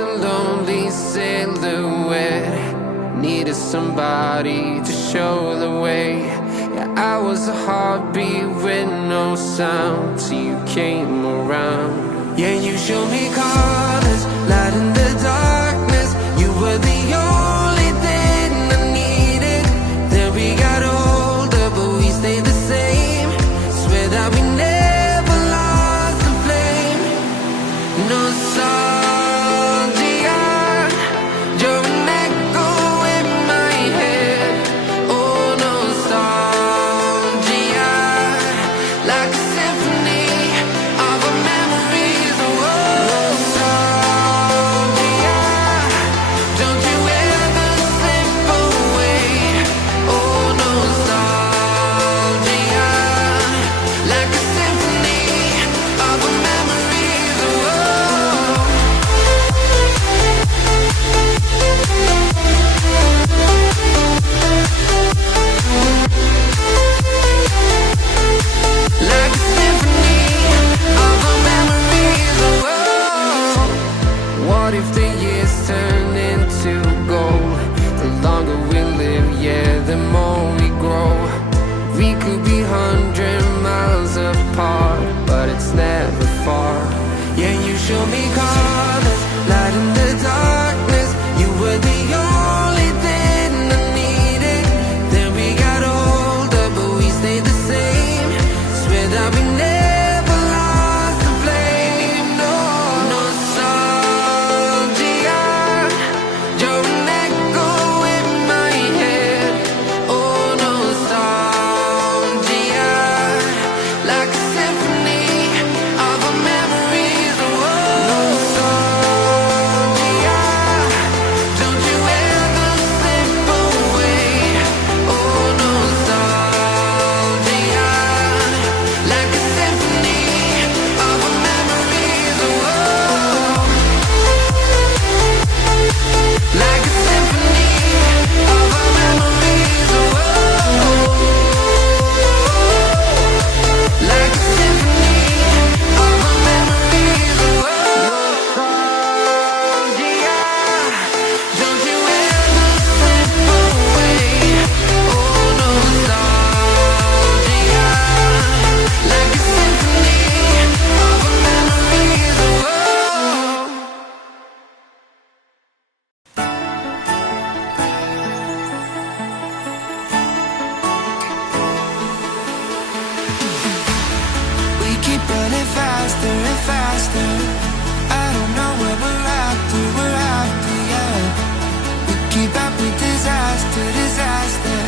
a lonely silhouette, needed somebody to show the way. Yeah, I was a heartbeat with no sound till you came around. Yeah, you showed me colors, light in the darkness. You were the only thing I needed. Then we got older, but we stayed the same. Swear that we never lost the flame. Nostalgia, you're an echo in my head. Oh, nostalgia, like a symphony of our memories. Oh, nostalgia, don't you ever slip away. Oh, nostalgia, like a symphony of our memories. Oh, like a symphony of our memories. Oh, what if the years turn into gold? The longer we live, yeah, the more we grow. We could be 100 miles apart, but it's never far. Yeah, you show me colors, light in the darkness. You were the only thing I needed. Then we got older, but we stayed the same. Swear that we never lost the flame. No, nostalgia, you're an echo in my head. Oh, nostalgia, like a symphony of our memories. Oh, nostalgia, don't you ever slip away. Oh, nostalgia, like a symphony of our memories. Oh, like a symphony of our memories. Oh, like a symphony of our memories. Oh, nostalgia, don't you ever slip away. Oh, nostalgia, like a symphony of our memories. Oh, we keep running faster and faster. I don't know where we're after, yeah. We keep up with disaster, disaster.